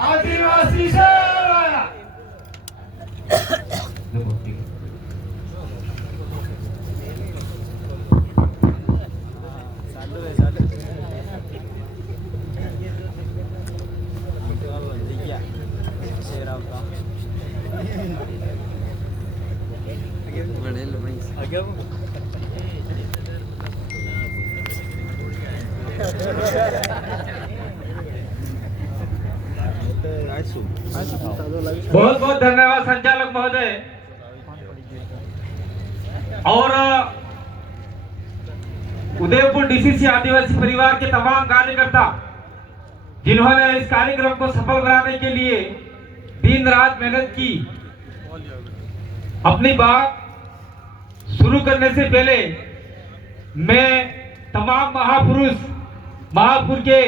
आदिवासी सेवा। बहुत बहुत धन्यवाद संचालक महोदय। और उदयपुर डीसीसी आदिवासी परिवार के तमाम कार्यकर्ता जिन्होंने इस कार्यक्रम को सफल बनाने के लिए दिन रात मेहनत की। अपनी बात शुरू करने से पहले मैं तमाम महापुरुष के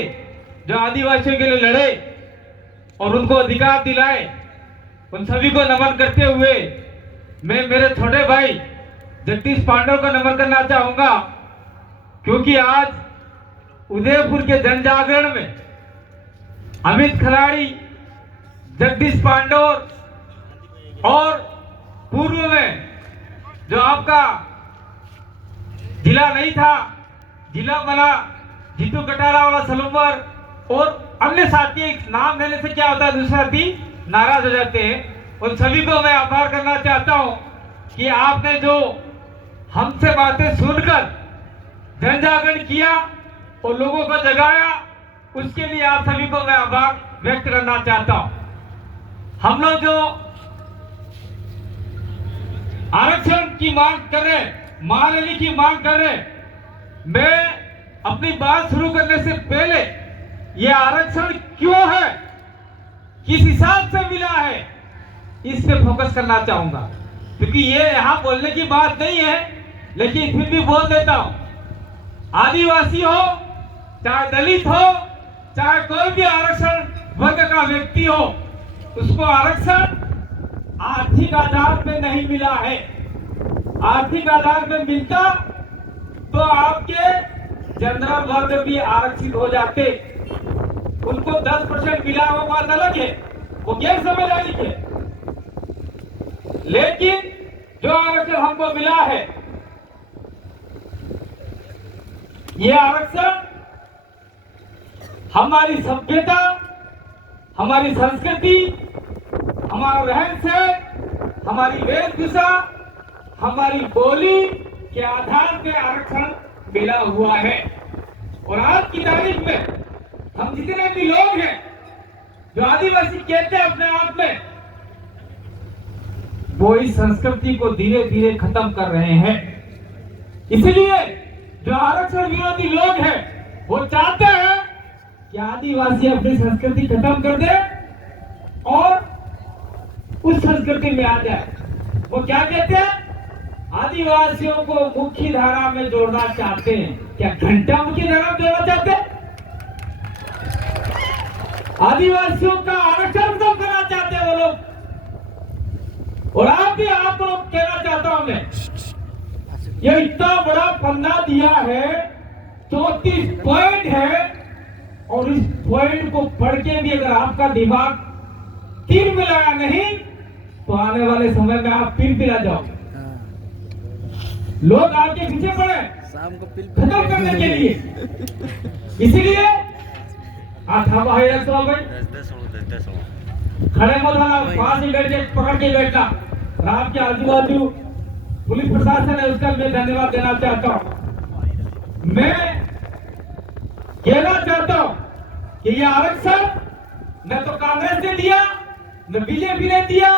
जो आदिवासियों के लिए लड़े और उनको अधिकार दिलाए, उन सभी को नमन करते हुए मैं मेरे छोटे भाई जगदीश पांडव को नमन करना चाहूंगा, क्योंकि आज उदयपुर के जन जागरण में अमित खिलाड़ी, जगदीश पांडव और पूर्व में जो आपका जिला नहीं था, जिला बना जीतू कटारा वाला सलूमर और अन्य साथी। नाम लेने से क्या होता है, दूसरे साथी नाराज हो जाते हैं। उन सभी को मैं आभार करना चाहता हूं कि आपने जो हमसे बातें सुनकर जन जागरण किया और लोगों को जगाया, उसके लिए आप सभी को मैं आभार व्यक्त करना चाहता हूं। हम लोग जो आरक्षण की मांग कर रहे, महारैली की मांग कर रहे, मैं अपनी बात शुरू करने से पहले ये आरक्षण क्यों है, किस हिसाब से मिला है, इस पे फोकस करना चाहूंगा। क्योंकि ये यहाँ बोलने की बात नहीं है, लेकिन फिर भी बोल देता हूं। आदिवासी हो, चाहे दलित हो, चाहे कोई भी आरक्षण वर्ग का व्यक्ति हो, उसको आरक्षण आर्थिक आधार पे नहीं मिला है। आर्थिक आधार पे मिलता तो आपके जनरल वर्ग भी आरक्षित हो जाते। उनको 10% मिला, वो बात अलग है, वो गैर समझदारी है। लेकिन जो आरक्षण हमको मिला है, ये आरक्षण हमारी सभ्यता, हमारी संस्कृति, हमारा रहन सहन, हमारी वेशभूषा, हमारी बोली के आधार पे आरक्षण मिला हुआ है। और आज की तारीख में हम जितने भी लोग हैं जो आदिवासी कहते हैं अपने आप में, वो इस संस्कृति को धीरे धीरे खत्म कर रहे हैं। इसलिए जो आरक्षण विरोधी लोग हैं, वो चाहते हैं कि आदिवासी अपनी संस्कृति खत्म कर दे और उस संस्कृति में आ जाए। वो क्या कहते हैं, आदिवासियों को मुख्य धारा में जोड़ना चाहते हैं। क्या घंटा मुख्य धारा में जोड़ना चाहते हैं? आदिवासियों का आरक्षण खत्म करना चाहते हैं वो लोग। और आप लोग कहना चाहता हूं मैं, ये इतना बड़ा पन्ना दिया है, 34 पॉइंट है, और इस पॉइंट को पढ़ के भी अगर आपका दिमाग तीर मिलाया नहीं, तो आने वाले समय में आप पीर पिला जाओ। लोग आपके पीछे पड़े खत्म करने के लिए। इसलिए खड़े मत होना, पास ही बैठ के पकड़ के बैठना। आपके आजू बाजू पुलिस प्रशासन है, उसका मैं धन्यवाद देना चाहता हूं। मैं कहना चाहता हूं कि ये आरक्षण न तो कांग्रेस ने दिया, न बीजेपी ने दिया,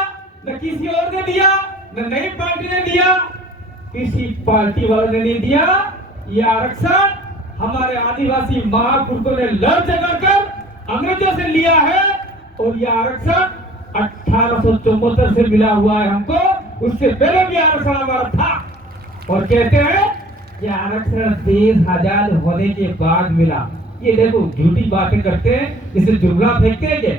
न किसी और ने दिया, न नई पार्टी ने दिया, किसी पार्टी वालों ने नहीं दिया। ये आरक्षण हमारे आदिवासी महापुरुषों ने लड़ झगड़ कर अंग्रेजों से लिया है, और ये आरक्षण 1874 से मिला हुआ है हमको। उससे पहले भी आरक्षण हमारा था। और कहते हैं कि आरक्षण देश आजाद होने के बाद मिला। ये देखो झूठी बातें करते हैं, इसे जुमला फेंकते हैं कि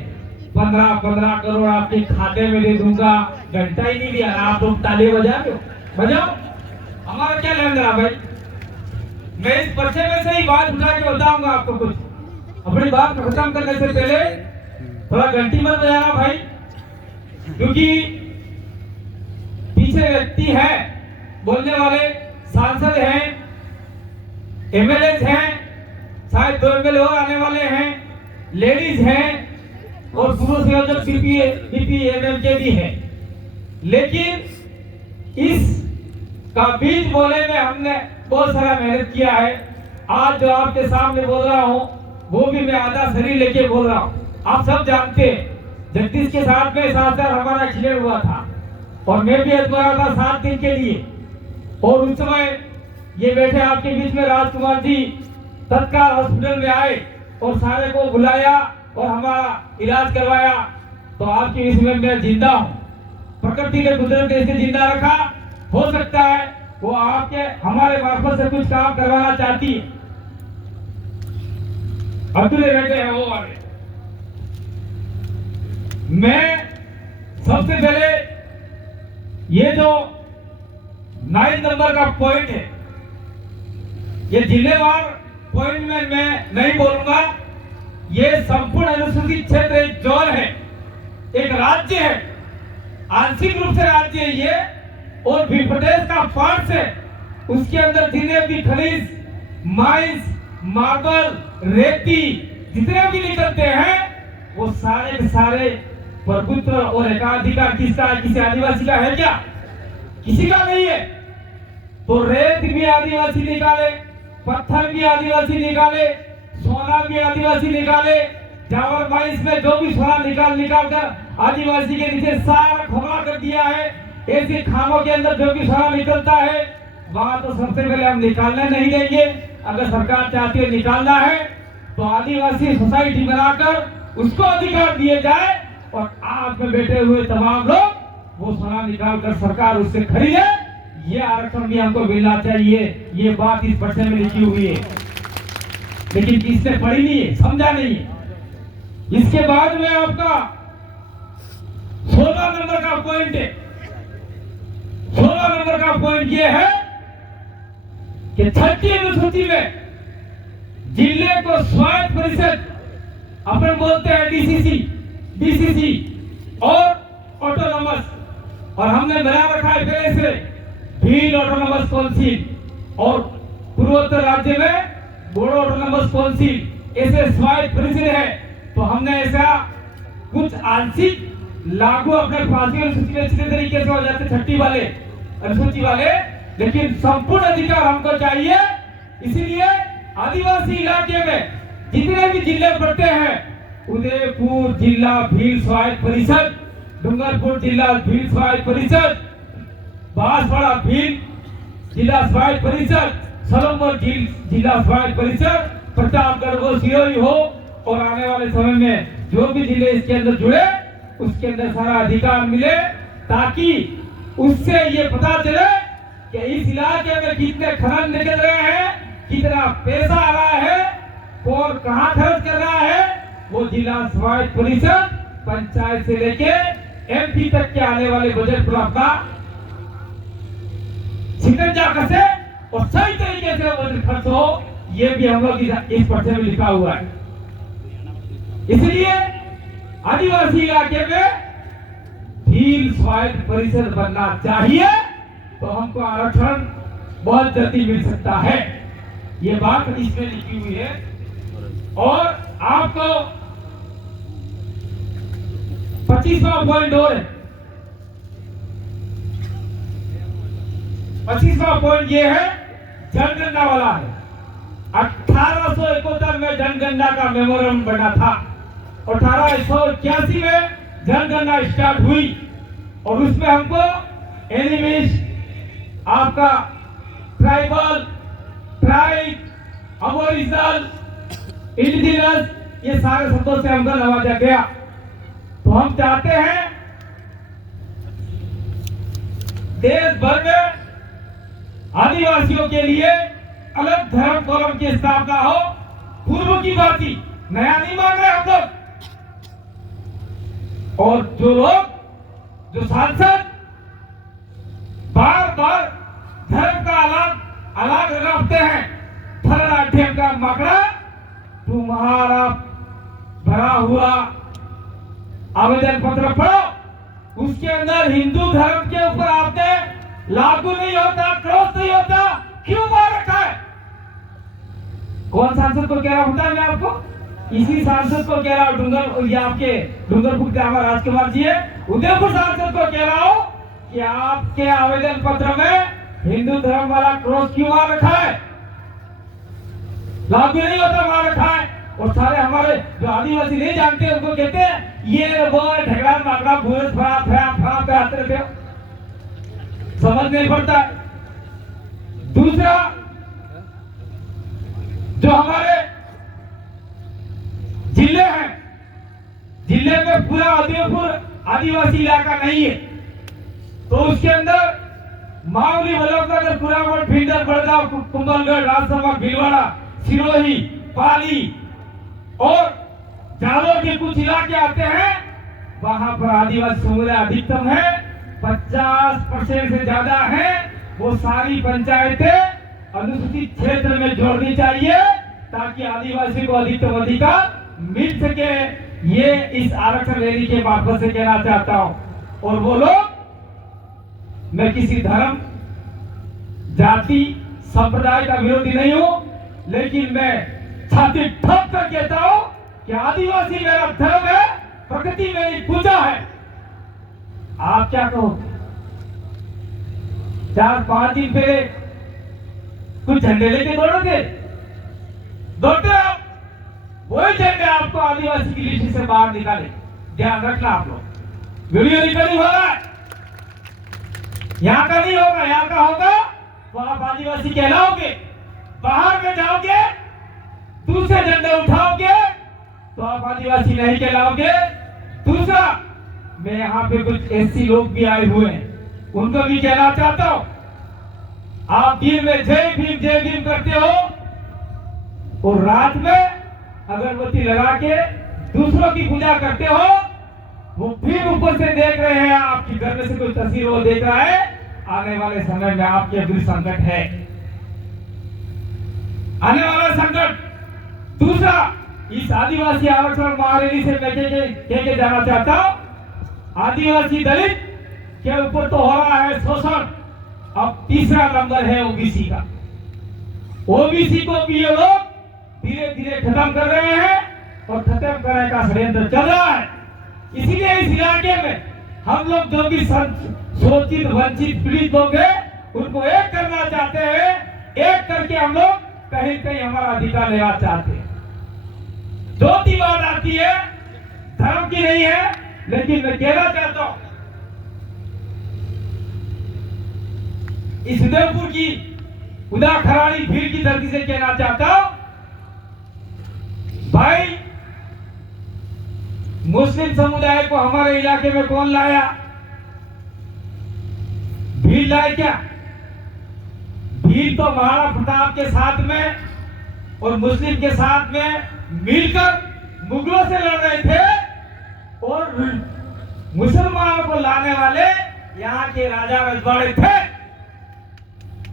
15 करोड़ आपके खाते में दे दूंगा, घंटा ही नहीं दिया। आप लोग ताली बजा दो, बजाओ, हमारा क्या लेना देना भाई। मैं इस पर्चे में से ही बात उठा के बताऊंगा आपको कुछ। अपनी बात खत्म करने से पहले थोड़ा घंटी मत बजाना भाई, क्योंकि पीछे व्यक्ति है, बोलने वाले सांसद हैं, एमएलए हैं, शायद 2 एमएलए और आने वाले हैं, लेडीज हैं और पूर्व संयोजक बीपीएमएम के भी हैं। लेकिन इस का बीज बोले में हमने बहुत सारा मेहनत किया है। आज जो आपके सामने बोल रहा हूँ वो भी मैं आधा शरीर लेके बोल रहा हूँ। आप सब जानते हैं जगदीश के साथ में 7 साल हमारा एक्सीडेंट हुआ था और मैं भी अजमाया था 7 दिन के लिए, और उस समय ये बैठे आपके बीच में राजकुमार जी तत्काल हॉस्पिटल में आए और सारे को बुलाया और हमारा इलाज करवाया। तो आपके बीच में मैं जिंदा हूँ, प्रकृति ने कुदरत ने इसे जिंदा रखा। हो सकता है वो आपके हमारे मार्फत से कुछ काम करवाना चाहती है। अधूरे बैठे हैं वो वाले। मैं सबसे पहले ये जो 9 नंबर का पॉइंट है, ये जिलेवार पॉइंट में मैं नहीं बोलूंगा। ये संपूर्ण अनुसूचित क्षेत्र एक जोन है, एक राज्य है, आंशिक रूप से राज्य है ये, और भी प्रदेश का पार्ट है। उसके अंदर जितने भी खनिज, माइंस, मार्बल, रेती जितने भी निकलते हैं वो सारे के सारे प्रभुत्व और एकाधिकार किसका है? किसी आदिवासी का है क्या? किसी का नहीं है। तो रेत भी आदिवासी निकाले, पत्थर भी आदिवासी निकाले, सोना भी आदिवासी निकाले, जावर माइंस में जो भी सोना निकाल कर आदिवासी के नीचे सारा खुला कर दिया है। ऐसे खानों के अंदर जो भी सोना निकलता है वहां तो सबसे पहले हम निकालने नहीं देंगे। अगर सरकार चाहती है निकालना है तो आदिवासी सोसाइटी बनाकर उसको अधिकार दिए जाए और आप में बैठे हुए तमाम लोग वो सोना निकाल कर सरकार उससे खरीदे। ये आरक्षण भी हमको मिलना चाहिए। ये बात इस पर्चे में लिखी हुई है, लेकिन किसने पढ़ी नहीं है, समझा नहीं है। इसके बाद में आपका 16 नंबर का पॉइंट है। 16 नंबर का पॉइंट ये है कि 6ठी अनुसूची में जिले को स्वायत्त परिषद अपन बोलते हैं डीसीसी और ऑटोनॉमस, और हमने बना रखा है पहले से भील ऑटोनॉमस काउंसिल और पूर्वोत्तर राज्य में बोडो ऑटोनॉमस काउंसिल, ऐसे स्वायत्त परिषद है। तो हमने ऐसा कुछ आंशिक लागू अपने फांसी अनुसूची में सीधे तरीके से हो जाते 6ठी वाले अनुसूची वाले, लेकिन संपूर्ण अधिकार हमको चाहिए। इसीलिए आदिवासी इलाके में जितने भी जिले पड़ते हैं, उदयपुर जिला भील स्वायत्त परिषद, डूंगरपुर जिला भील स्वायत्त परिषद, बांसवाड़ा भील जिला स्वायत्त परिषद, सलोमपुर जिला स्वायत्त परिषद, प्रतापगढ़ हो, सिरोही हो, और आने वाले समय में जो भी जिले इसके अंदर जुड़े उसके अंदर सारा अधिकार मिले, ताकि उससे ये पता चले कि इस इलाके में कितने खनन निकल रहे हैं, कितना पैसा आ रहा है, कौन कहां खर्च कर रहा है। वो जिला स्वायत्त परिषद पंचायत से लेके एमपी तक के आने वाले बजट पर अपना शिकंजा कसे और सही तरीके से बजट खर्च हो, ये भी हम लोग इस पर्चे में लिखा हुआ है। इसलिए आदिवासी इलाके में भील स्वायत्त परिषद बनना चाहिए, तो हमको आरक्षण बहुत जल्दी मिल सकता है। ये बात इसमें लिखी हुई है। और आपको 25वां पॉइंट और है। 25वां पॉइंट ये है, जनगणना वाला है। 1871 में जनगणना का मेमोरेंडम बना था और 1881 में जनगणना स्टार्ट हुई, और उसमें हमको एनिमिस्ट, आपका ट्राइबल, ट्राइब, अबोरिजिनल, इंडिजिनस, ये सारे शब्दों से हमको नवाजा गया। तो हम चाहते हैं देश भर में आदिवासियों के लिए अलग धर्म कॉलम की स्थापना हो। पूर्व की बात ही, नया नहीं मांग रहे हम लोग। और जो लोग, जो सांसद बार बार धर्म का अलग रखते हैं, फलाना का मकड़ा तुम्हारा भरा हुआ आवेदन पत्र पढ़ो, उसके अंदर हिंदू धर्म के ऊपर आपने लागू नहीं होता, क्रॉस नहीं होता, क्यों मार रखा है? कौन सांसद को कह रहा हूं मैं आपको? इसी सांसद को कह रहा हूं, डूंगर, ये आपके डूंगरपुर के हमारे राजकुमार जी है, उदयपुर सांसद को कह रहा हूं कि आपके आवेदन पत्र में हिंदू धर्म वाला क्रॉस क्यों मार रखा है? लागू नहीं होता, मार रखा है। और सारे हमारे जो आदिवासी नहीं जानते उनको कहते हैं ये वो ढगड़ा मागड़ा भूस फरा फरा फरा कराते रहते हो, समझ नहीं पड़ता। दूसरा, जो हमारे जिले हैं, जिले में पूरा उदयपुर आदिवासी इलाका नहीं है, तो उसके अंदर मावली, वल्लभनगर, कुरामठ, भिंडर, बड़गांव, कुंभलगढ़, राजसमा, भीलवाड़ा, सिरोही, पाली और जालोर के कुछ इलाके आते हैं, वहां पर आदिवासी समुदाय अधिकतम है, 50% से ज्यादा है। वो सारी पंचायतें अनुसूचित क्षेत्र में जोड़नी चाहिए ताकि आदिवासी को अधिकतम अधिकार मिल सके। ये इस आरक्षण रैली के माध्यम से कहना चाहता हूं। और वो लोग, मैं किसी धर्म, जाति, संप्रदाय का विरोधी नहीं हूं, लेकिन मैं छाती ठोक कर कहता हूं कि आदिवासी मेरा धर्म है, प्रकृति मेरी पूजा है। आप क्या कहो? 4-5 दिन पहले कुछ झंडे लेके दौड़ोगे, दौड़ते हो, वही झंडे आपको आदिवासी की लिस्ट से बाहर निकाले। ध्यान रखना आप लोग, वीडियो रिकॉर्डिंग हो रहा है, यहाँ का नहीं होगा, यहाँ का होगा तो आप आदिवासी कहलाओगे। बाहर में जाओगे, दूसरे झंडे उठाओगे तो आप आदिवासी नहीं कहलाओगे। दूसरा, मैं यहाँ पे कुछ ऐसी लोग भी आए हुए हैं, उनको भी कहना चाहता हूं, आप दिन में जय भीम करते हो और रात में अगरबत्ती लगा के दूसरों की पूजा करते हो। वो फिर ऊपर से देख रहे हैं, आपकी घर में से कोई तस्वीर वो देख रहा है, आने वाले समय में आपके भी संकट है, आने वाला संकट। दूसरा, इस आदिवासी आरक्षण महारैली से मैं के जाना चाहता हूं, आदिवासी दलित के ऊपर तो हो रहा है शोषण, अब तीसरा नंबर है ओबीसी का। ओबीसी को भी ये लोग धीरे धीरे खत्म कर रहे हैं और खत्म करने का षड्यंत्र चल रहा है। इसीलिए इस इलाके में हम लोग जो भी शोषित, वंचित, पीड़ित लोग हैं, उनको एक करना चाहते हैं। एक करके हम लोग कहीं कहीं हमारा अधिकार लेना चाहते हैं। दो तीन बात आती है, धर्म की नहीं है, लेकिन मैं कहना चाहता हूं, इस उदयपुर की उदा खराड़ी भीड़ की धरती से कहना चाहता हूं, भाई मुस्लिम समुदाय को हमारे इलाके में कौन लाया? भीड़ लाए क्या? भीड़ तो महाराणा प्रताप के साथ में और मुस्लिम के साथ में मिलकर मुगलों से लड़ रहे थे और मुसलमानों को लाने वाले यहाँ के राजा रजवाड़े थे,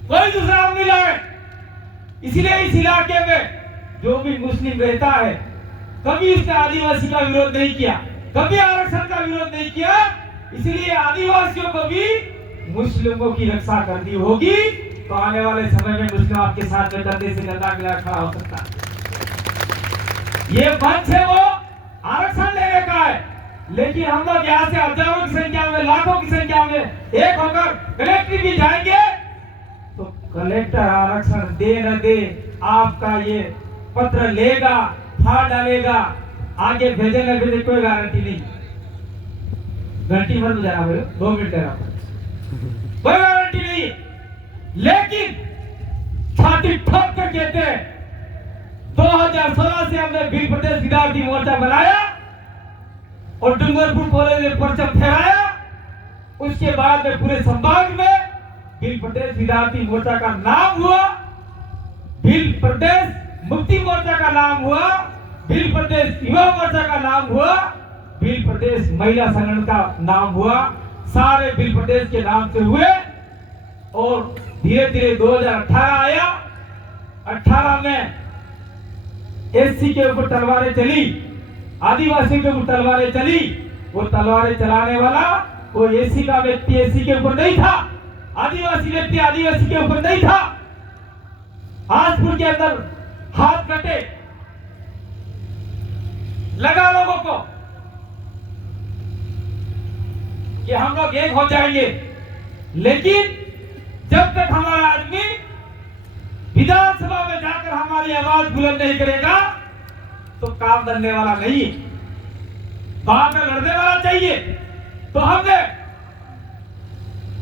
कोई दूसरा नहीं लाए। इसलिए इस इलाके में जो भी मुस्लिम रहता है, कभी इसने आदिवासी का विरोध नहीं किया, कभी आरक्षण का विरोध नहीं किया। इसलिए आदिवासियों को भी मुस्लिमों की रक्षा करनी होगी, तो आने वाले समय में मुस्लिम आपके साथ में कंधे से कंधा मिला खड़ा हो सकता है। ये मंच है वो आरक्षण लेने का है, लेकिन हम लोग यहाँ से हजारों की संख्या में, लाखों की संख्या में एक होकर कलेक्टर भी जाएंगे, तो कलेक्टर आरक्षण दे न दे, आपका ये पत्र लेगा, फाड़ डालेगा, आगे भेजे न भेजे कोई गारंटी नहीं। घंटी भर में जाना भाई, 2 मिनट देना, कोई गारंटी नहीं। लेकिन छाती ठोक कर कहते हैं, 2016 से हमने भील प्रदेश विद्यार्थी मोर्चा बनाया और डूंगरपुर कॉलेज में परचम फहराया। उसके बाद में पूरे संभाग में भील प्रदेश विद्यार्थी मोर्चा का नाम हुआ, भील प्रदेश मुक्ति मोर्चा का नाम हुआ, भील प्रदेश युवा मोर्चा का नाम हुआ, भील प्रदेश महिला संगठन का नाम हुआ। सारे भील प्रदेश के नाम से हुए और धीरे धीरे 2018 आया। 18 में एससी के ऊपर तलवारें चली, आदिवासी के ऊपर तलवारें चली, वो तलवारें चलाने वाला, वो एसी का व्यक्ति एसी के ऊपर नहीं था, आदिवासी व्यक्ति आदिवासी के ऊपर नहीं था। हाजपुर के अंदर हाथ कटे, लगा लोगों को कि हम लोग एक हो जाएंगे, लेकिन जब तक हमारा आदमी विधानसभा में जाकर हमारी आवाज बुलंद नहीं करेगा तो काम बनने वाला नहीं, बात में लड़ने वाला चाहिए। तो हमने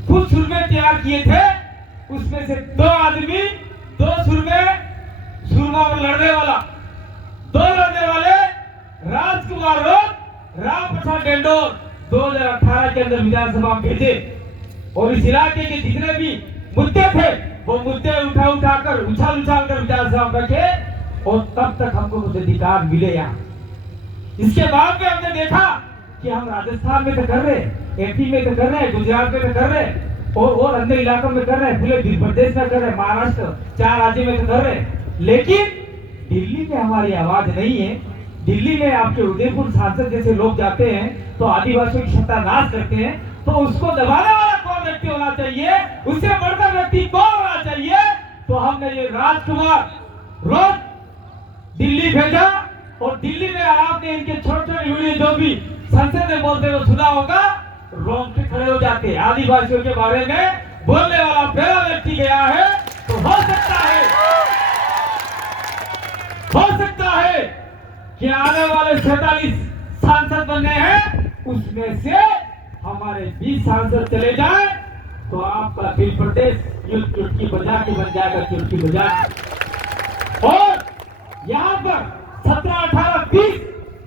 कुछ सुरमे तैयार किए थे, उसमें से 2 आदमी 2 सुरमे, सुरमा और लड़ने वाला 2 लड़ने वाले राजकुमार और राम प्रसाद डेंडोर 2018 के अंदर विधानसभा में भेजे, और इस इलाके के जितने भी मुद्दे थे वो मुद्दे उठाकर उछाल कर विधानसभा में रखे, और तब तक हमको कुछ अधिकार मिले यहाँ। इसके बाद में हमने देखा कि हम राजस्थान में तो कर रहे, एमपी में तो कर रहे, गुजरात में तो कर रहे, और अन्य इलाकों में कर रहे, पूरे प्रदेश में कर रहे, महाराष्ट्र 4 राज्यों में तो कर रहे, लेकिन दिल्ली में हमारी आवाज नहीं है। दिल्ली में आपके उदयपुर सांसद जैसे लोग जाते हैं तो आदिवासियों की सत्यानाश करते हैं, तो उसको दबाने वाला कौन व्यक्ति होना चाहिए, उससे बढ़कर व्यक्ति कौन होना चाहिए। तो हमने ये राजकुमार रोज दिल्ली भेजा, और दिल्ली में आपने इनके छोटे वीडियो जो भी संसद में बोलते हुए सुना होगा, रोंगटे खड़े हो जाते। आदिवासियों के बारे में बोलने वाला पहला व्यक्ति गया है, तो हो सकता है कि आने वाले 47 सांसद बनने हैं, उसमें से हमारे 20 सांसद चले जाए तो आपका दिल प्रदेश चुटकी बजा के बन जाएगा, चुटकी बजा। और यहाँ पर 17, 18, 20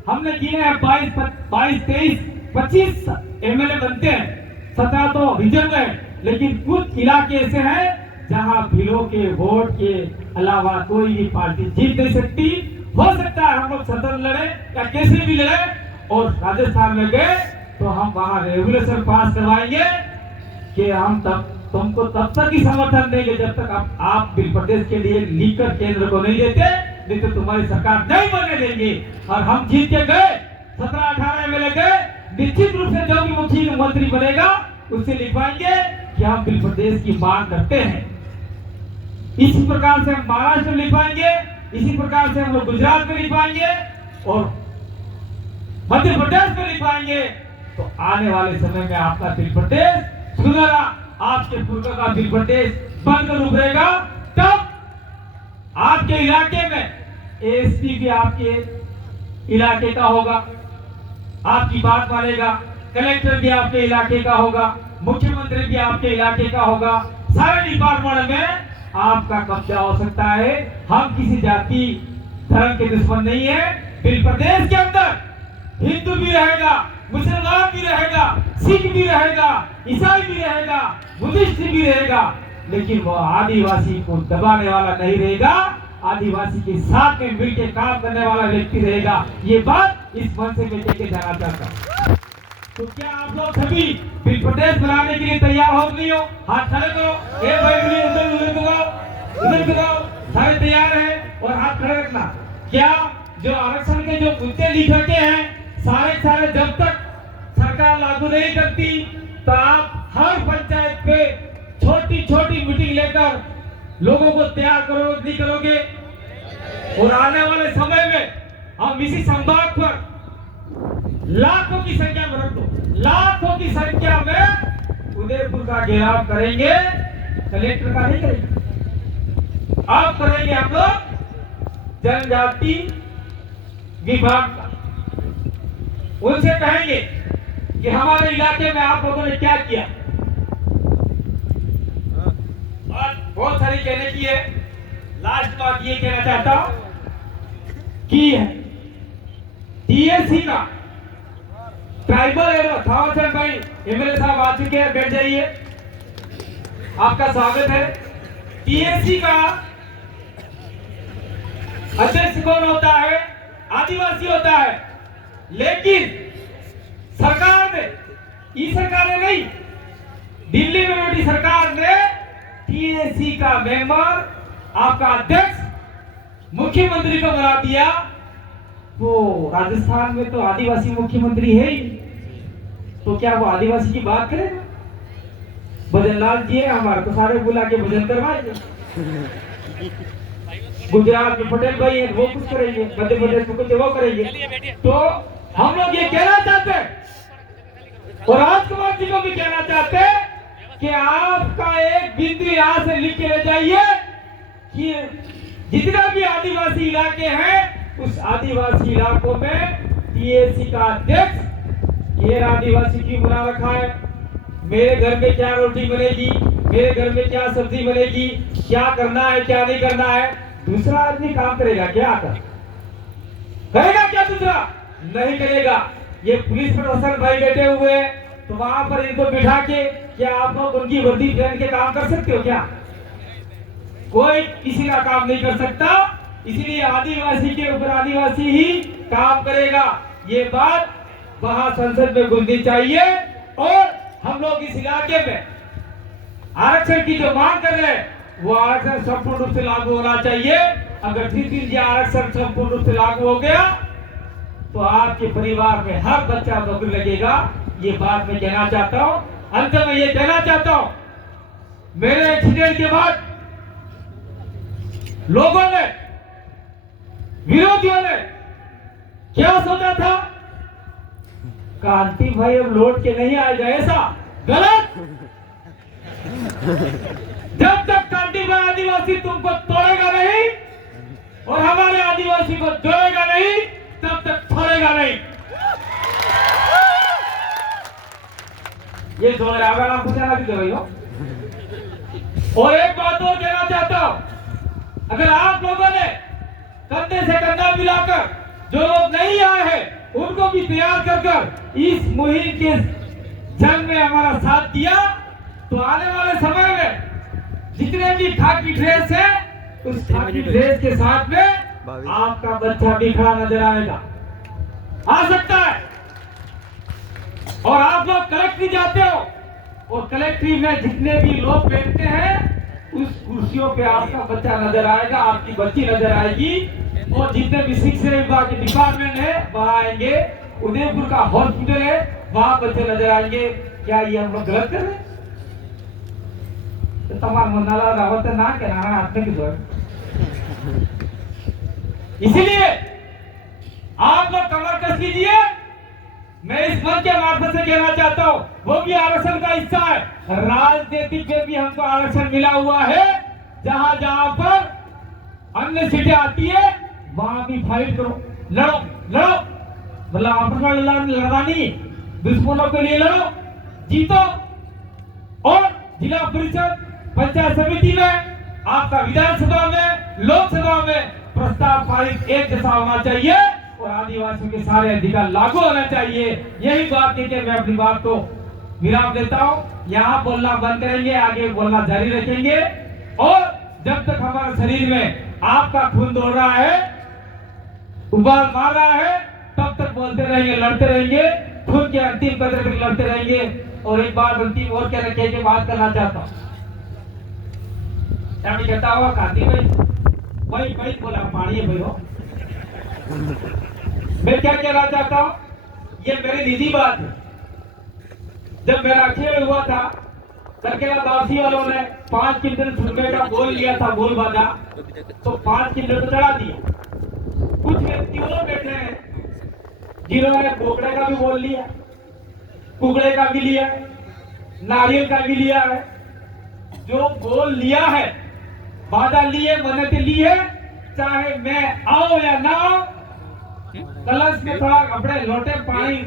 हमने गिने हैं, 22, 23, 25 एमएलए बनते हैं, 17 तो रिजर्व है, लेकिन कुछ इलाके ऐसे हैं जहाँ बिलों के वोट के अलावा कोई भी पार्टी जीत नहीं सकती। हो सकता है हम लोग सदन लड़े या कैसे भी लड़े, और राजस्थान में गए तो हम वहां रेगुलेशन पास करवाएंगे कि हम तुमको तब तक ही समर्थन देंगे जब तक आप बिल प्रदेश के लिए लिखकर केंद्र को नहीं देते, नहीं तो तुम्हारी सरकार नहीं बनने देंगे। और हम जीत के गए, 17, 18 एमएलए गए, निश्चित रूप से जो भी मुख्यमंत्री बनेगा उससे लिखवाएंगे कि हम बिल प्रदेश की मांग करते हैं। इसी प्रकार से हम महाराष्ट्र में लिखवाएंगे, इसी प्रकार से हम लोग गुजरात में लिखवाएंगे और मध्य प्रदेश में लिखवाएंगे। तो आने वाले समय में आपका बिल प्रदेश सुनहरा, आपके पूर्व का बिल प्रदेश बनकर उभरेगा। तब आपके इलाके में एसपी भी आपके इलाके का होगा, आपकी बात मानेगा, कलेक्टर भी आपके इलाके का होगा, मुख्यमंत्री भी आपके इलाके का होगा, सारे डिपार्टमेंट में आपका कब्जा हो सकता है। हम किसी जाति धर्म के दुश्मन नहीं है। बिल प्रदेश के अंदर हिंदू भी रहेगा, मुसलमान भी रहेगा, सिख भी रहेगा, ईसाई भी रहेगा, बुद्धिस्ट भी रहेगा, लेकिन वो आदिवासी को दबाने वाला नहीं रहेगा, आदिवासी के साथ में मिलकर काम करने वाला व्यक्ति रहेगा। ये बात इस मंच से मैं लेके जाना चाहता हूँ। तो क्या आप लोग सभी बिल प्रदेश बनाने के लिए तैयार हो नहीं हो? हाथ खड़े करो। ए भाई उधर लगाओ, सारे तैयार हैं और हाथ खड़े रखना। क्या जो आरक्षण के जो मुद्दे लिख रखे हैं सारे जब तक सरकार लागू नहीं करती तो आप हर पंचायत पे छोटी मीटिंग लेकर लोगों को तैयार करोगे नहीं करोगे? और आने वाले समय में हम इसी संभाग पर लाखों की संख्या में रख दो, लाखों की संख्या में उदयपुर का घेराव करेंगे। कलेक्टर का नहीं करेंगे, अब करेंगे हम लोग जनजाति विभाग का। उनसे कहेंगे कि हमारे इलाके में आप लोगों ने क्या किया, और बहुत सारी कहने की है। लास्ट बात ये कहना चाहता हूं कि टीएससी का ट्राइबल एरिया थावरचंद भाई एमएलए साहब आ चुके हैं, बैठ जाइए, आपका स्वागत है। टीएससी का अध्यक्ष कौन होता है? आदिवासी होता है, लेकिन सरकार ने, ई सरकार ने नहीं, दिल्ली में बैठी सरकार ने टीएससी का मेंबर, आपका अध्यक्ष मुख्यमंत्री को बना दिया। वो राजस्थान में तो आदिवासी मुख्यमंत्री है ही, तो क्या वो आदिवासी की बात करेगा? भजन लाल जी है हमारे, तो सारे बुला के भजन करवाएंगे। गुजरात में पटेल भाई है, वो कुछ करेंगे, मध्य प्रदेश में कुछ वो करेंगे। तो हम लोग ये कहना चाहते हैं और राजकुमार जी को भी कहना चाहते हैं कि आपका एक बिंदु यहाँ से लिख के ले जाइए कि जितना भी आदिवासी इलाके हैं उस आदिवासी इलाकों में टीएसी का अध्यक्ष ये आदिवासी क्यों बना रखा है, मेरे घर में क्या रोटी बनेगी, मेरे घर में क्या सब्जी बनेगी, क्या करना है क्या नहीं करना है। दूसरा आदमी काम करेगा क्या? करेगा क्या? दूसरा नहीं करेगा। ये पुलिस प्रशासन भाई बैठे हुए हैं, तो वहां पर इनको बिठा के क्या आप लोग उनकी वर्दी पहन के काम कर सकते हो क्या? कोई किसी का काम नहीं कर सकता। इसलिए आदिवासी के ऊपर आदिवासी ही काम करेगा। ये बात वहां संसद में गूंजनी चाहिए और हम लोग इस इलाके में आरक्षण की जो मांग कर रहे हैं वो आरक्षण संपूर्ण रूप से लागू होना चाहिए। अगर जिस दिन ये आरक्षण संपूर्ण रूप से लागू हो गया तो आपके परिवार में हर बच्चा नौकरी लगेगा। ये बात मैं कहना चाहता हूं। अंत में ये कहना चाहता हूं, मेरे एक्सीडेंट के बाद लोगों ने, विरोधियों ने क्या सोचा था, कांति भाई अब लौट के नहीं आएगा, ऐसा गलत। जब तक कांति भाई आदिवासी तुमको तोड़ेगा नहीं और हमारे आदिवासी को जोड़ेगा नहीं तब तक छोड़ेगा नहीं। ये जोड़ रहा है, आप पूछना भी करो। और एक बात और कहना चाहता हूं, अगर आप लोगों ने कंधे से कंधा मिलाकर जो लोग नहीं आए हैं उनको भी तैयार कर इस मुहिम के जंग में हमारा साथ दिया तो आने वाले समय में जितने भी खाकी ड्रेस है उस खाकी ड्रेस के साथ में आपका बच्चा भी खड़ा नजर आएगा, आ सकता है। और आप लोग कलेक्ट्री जाते हो और कलेक्ट्री में जितने भी लोग बैठते हैं उस कुर्सियों पे आपका बच्चा नजर आएगा, आपकी बच्ची नजर आएगी। और जितने भी शिक्षा विभाग के डिपार्टमेंट है वहां आएंगे, उदयपुर का हॉस्पिटल है वहां बच्चे नजर आएंगे। क्या ये हम लोग गलत कर रहे हैं? तो तमाम मनाला रावत ना कहना आपने की जोर। इसीलिए आप लोग कमर कस कीजिए। मैं इस मंच के मार्फत से कहना चाहता हूँ, वो भी आरक्षण का हिस्सा है। राजनीतिक में भी हमको आरक्षण मिला हुआ है। जहां जहां पर अन्य सीटें आती है वहां भी फाइट करो, लड़ो लड़ो, मतलब आपस में लड़ानी, दुश्मनों के लिए लड़ो, जीतो। और जिला परिषद, पंचायत समिति में, आपका विधानसभा में, लोकसभा में प्रस्ताव पारित एक जैसा होना चाहिए और आदिवासियों के सारे अधिकार लागू होना चाहिए। यही बात कहकर मैं अपनी बात को विराम देता हूँ। यहाँ बोलना बंद करेंगे, आगे बोलना जारी रखेंगे। और जब तक हमारे शरीर में आपका खून दौड़ रहा है, उबाल मार रहा है, तब तक बोलते रहेंगे, लड़ते रहेंगे, खून के अंतिम कदर तक लड़ते रहेंगे। और एक बात अंतिम और कह के बात करना चाहता हूँ। कहता हुआ कांति भाई भाई बोला पानी है भाई हो। मैं क्या कहना चाहता हूँ, ये मेरी निजी बात है। जब मेरा खेल हुआ था करकेला दासी वालों ने 5 क्विंटल रुपए का गोल लिया था, गोल बाजा, तो 5 क्विंटल तो चढ़ा दिया। कुछ व्यक्ति वो बैठे हैं जिन्होंने बोकड़े का भी बोल लिया, कुकड़े का भी लिया, नारियल का भी लिया है। जो गोल लिया है, बाजा लिए, मन्नतें ली है, चाहे मैं आओ या ना आओ, कलश में थोड़ा कपड़े लोटे पानी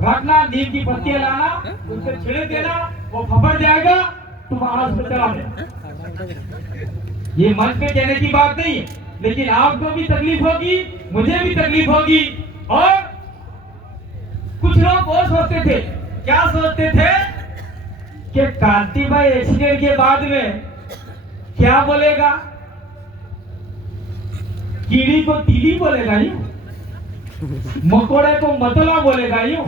रखना, नीम की पत्तियां लाना, उससे छिड़क देना, वो फपड़ जाएगा, तुम आवाज पे चला देना। ये मन पे कहने की बात नहीं है, लेकिन आपको भी तकलीफ होगी, मुझे भी तकलीफ होगी। और कुछ लोग वो सोचते थे, क्या सोचते थे कि कांति भाई एक्सीडेंट के बाद में क्या बोलेगा, कीड़ी को तीली बोलेगा यूं, मकोड़े को मतला बोलेगा यूं।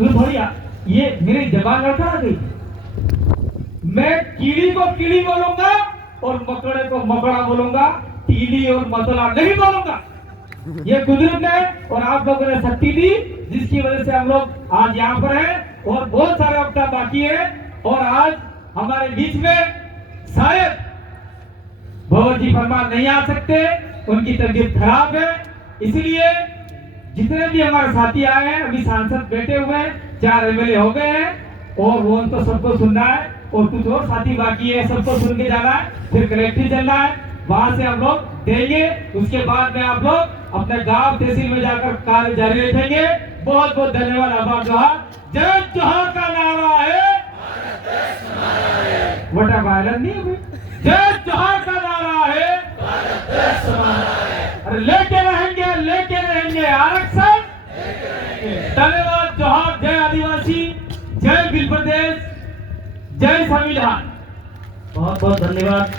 थोड़ी ये मेरी जबान लड़खड़ा गई। मैं कीड़ी को कीड़ी बोलूंगा और मकोड़े को मकोड़ा बोलूंगा, तीली और मतला नहीं बोलूंगा। ये कुदरत है और आप लोगों ने शक्ति दी, जिसकी वजह से हम लोग आज यहाँ पर हैं और बहुत सारा वक्त बाकी है। और आज हमारे बीच में शायद भगवत जी परमार नहीं आ सकते, उनकी तबीयत खराब है। इसलिए जितने भी हमारे साथी आए हैं, अभी सांसद बैठे हुए हैं, 4 एमएलए हो गए हैं और वो उनको सबको सुनना है और कुछ और साथी बाकी है, सबको सुन के जाना है। फिर कलेक्ट्री चलना है, वहां से हम लोग देंगे। उसके बाद में आप लोग अपने गांव तहसील में जाकर कार्य जारी रखेंगे। बहुत बहुत धन्यवाद, आभार, जोहार। जय जोहार का नारा है, वोटा वायरल नहीं हुई। जय जोहार का नारा है, अरे लेके रहेंगे आरक्षण। धन्यवाद, जोहार। जय आदिवासी, जय भील प्रदेश, जय संविधान। बहुत बहुत धन्यवाद।